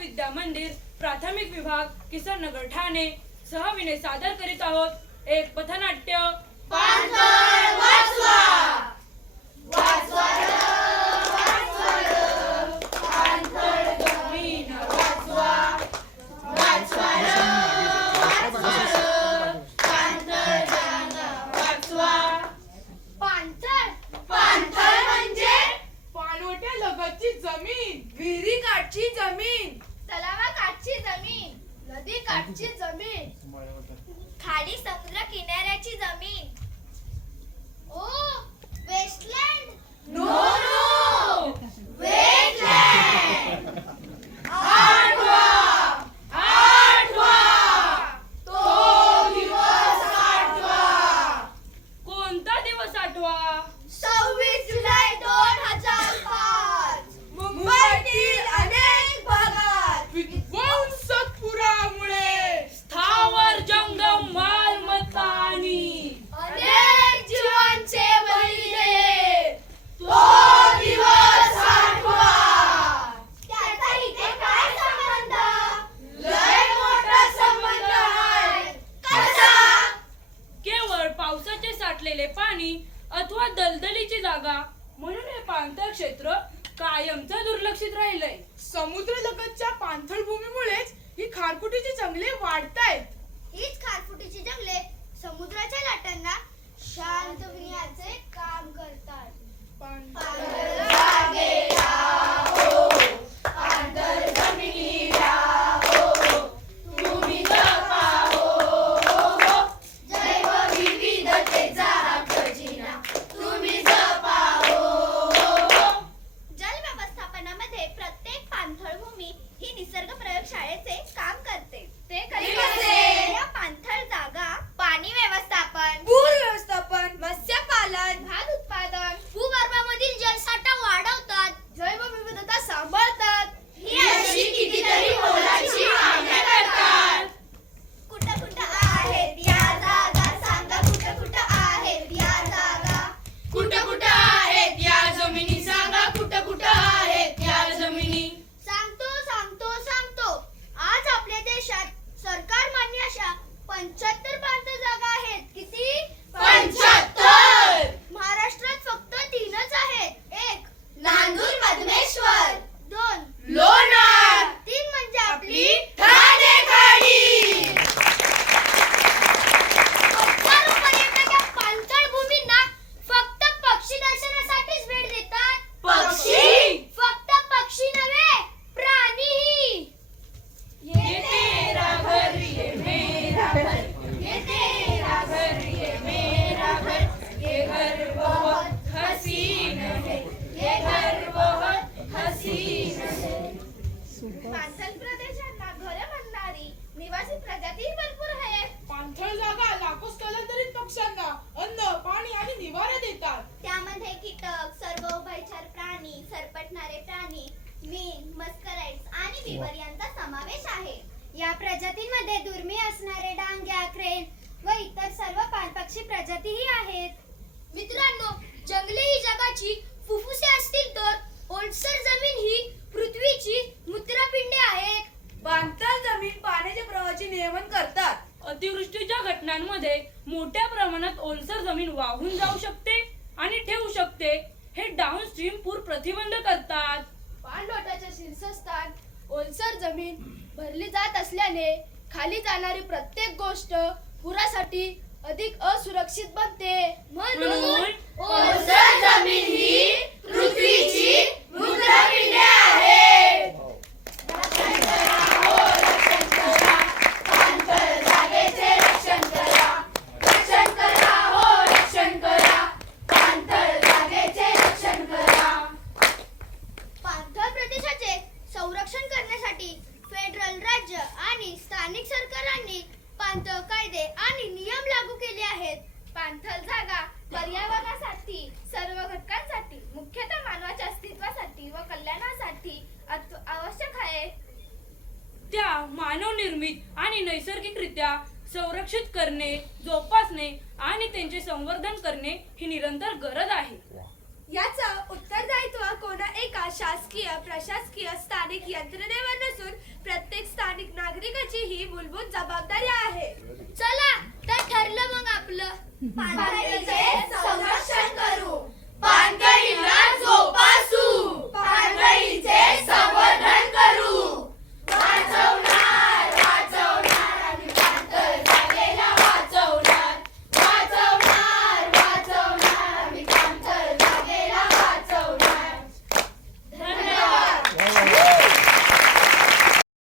विद्या मंदिर प्राथमिक विभाग किसननगर ठाणे सहविने सादर करीत आहोत एक पथनाट्य पाणथळ वाचवा वाचवा पाणथळ जमीन वाचवा वाचवा पाणथळ जागा वाचवा पाणथळ पाणथळ म्हणजे पाणवट्या लगतची जमीन, विहिरी काठची जमीन, तलावाकाठची जमीन, नदी काठची जमीन, खाडी समुद्र किनाऱ्याची जमीन. ओ वेस्टलँड नो नो वेस्टलँड. आठवा आठवा तो दिवस आठवा. कोणता दिवस आठवा 26 जुलै 2005. मुंबईतील अनेक भागात विध्वंसक पुरामुळे स्थावर जंगम मालमत्ता आणि अनेक जीवांचे बळी दिले. तो दिवस आठवा. त्याचा इथे काय संबंध? लय मोठा संबंध आहे. कसा? केवळ पावसाचे साठलेले पाणी अथवा दलदलीची जागा म्हणून हे पाणथळ क्षेत्र कायमचं दुर्लक्षित राहिलंय. समुद्र लगतच्या पाणथळ भूमीमुळेच ही खारफुटीची जंगले वाढतायत. हीच खारफुटीची जंगले समुद्राच्या लाटांना शांत विण्याचे काम करतात. पाणथळ जागेला हो, पाणथळ जमिनीला हो, तुम्ही जपा हो, जैवविविधतेचा खजिना तुम्ही जपा हो. जल व्यवस्थापनामध्ये प्रत्येक पाणथळ भूमी ही निसर्ग प्रयोगशाळेचे काम करते. ते कसे? या पाणथळ जागा पाणी व्यवस्थापन, पूर व्यवस्थापन, मत्स्यपालन, भात उत्पादन, भूगर्भामधील जलसाठा वाढवतात, जैवविविधता सांभाळतात. ही अशी कितीतरी मोलाची कामे करतात. कुठं कुठं आहेत या जागा सांगा, कुठं कुठं आहेत या जागा, कुठं कुठं आहेत या जमिनी सांगा, कुठं कुठं आहेत या जमिनी. सांगतो सांगतो सांगतो. आज आपल्या देशात सरकार मान्य अशा 75 पाणथळ जागा आहेत. किती? 75. महाराष्ट्रात फक्त 3च आहेत. एक नांदूर मधमेश्वर, 2 लोणार, 3 म्हणजे आपली ठाणे खाडी. हजारो पर्यटक या पाणथळ भूमींना फक्त पक्षी दर्शनासाठीच भेट देतात. पक्षी? फक्त पक्षी नव्हे, प्राणीही. ये तेरा घर ये मेरा घर, ये तेरा घर ये मेरा घर, ये घर बहुत हसीन है, ये घर बहुत हसीन है. पाणथळ प्रदेशांना घरे म्हणणारी निवासी प्रजाती भरपूर आहेत. पाणथळ जागा लाखो स्थलांतरित पक्ष्यांना अन्न, पाणी आणि निवारा देतात. त्यामध्ये कीटक, सर्व उभयचर प्राणी, सरपटणारे प्राणी, मीन, मस्कराइट्स आणि बिबर यांचा समावेश आहे. या प्रजातींमध्ये दुर्मिळ असणारे डांग्या, क्रेन व इतर सर्व पाणपक्षी प्रजातीही आहेत. मित्रांनो, जंगले ही जगाची फुफ्फुसे असतील तर ओलसर जमीन ही पृथ्वीची मूत्रपिंडे आहेत. पाणथळ जमीन पाण्याच्या प्रवाहाचे नियमन करतात. अतिवृष्टीच्या घटनांमध्ये मोठ्या प्रमाणात ओलसर जमीन वाहून जाऊ शकते आणि ठेवू शकते. हे डाऊनस्ट्रीम पूर प्रतिबंध करतात. पाणलोटाचे शीर्षस्थान ओलसर जमीन भरली जात असल्याने खाली जाणारी प्रत्येक गोष्ट पुरासाठी अधिक असुरक्षित बनते. म्हणून ओलसर जमीन ही पृथ्वीची मूत्रपिंडे आहेत. रक्षण करा हो, रक्षण करा. पाणथळ जागेचे रक्षण करा. रक्षण करा हो, रक्षण करा. पाणथळ जागेचे रक्षण करा. पाणथळ प्रदेशाचे संरक्षण करण्यासाठी फेडरल, राज्य आणि स्थानिक सरकारांनी पाणथळ कायदे आणि नियम लागू केले आहेत. पाणथळ जागा पर्यावरणासाठी, सर्व घटकांसाठी, मुख्यतः मानवाच्या अस्तित्वासाठी व कल्याणासाठी आवश्यक आहे. त्या मानवनिर्मित आणि नैसर्गिकरित्या संरक्षित करणे, जोपासणे आणि त्यांचे संवर्धन करणे ही निरंतर गरज आहे. याचं उत्तरदायित्व कोणा एका शासकीय, प्रशासकीय, स्थानिक यंत्रणेवर नसून प्रत्येक स्थानिक नागरिकाची ही मूलभूत जबाबदारी आहे. चला तर ठरलं मग आपलं पाथर्डीचे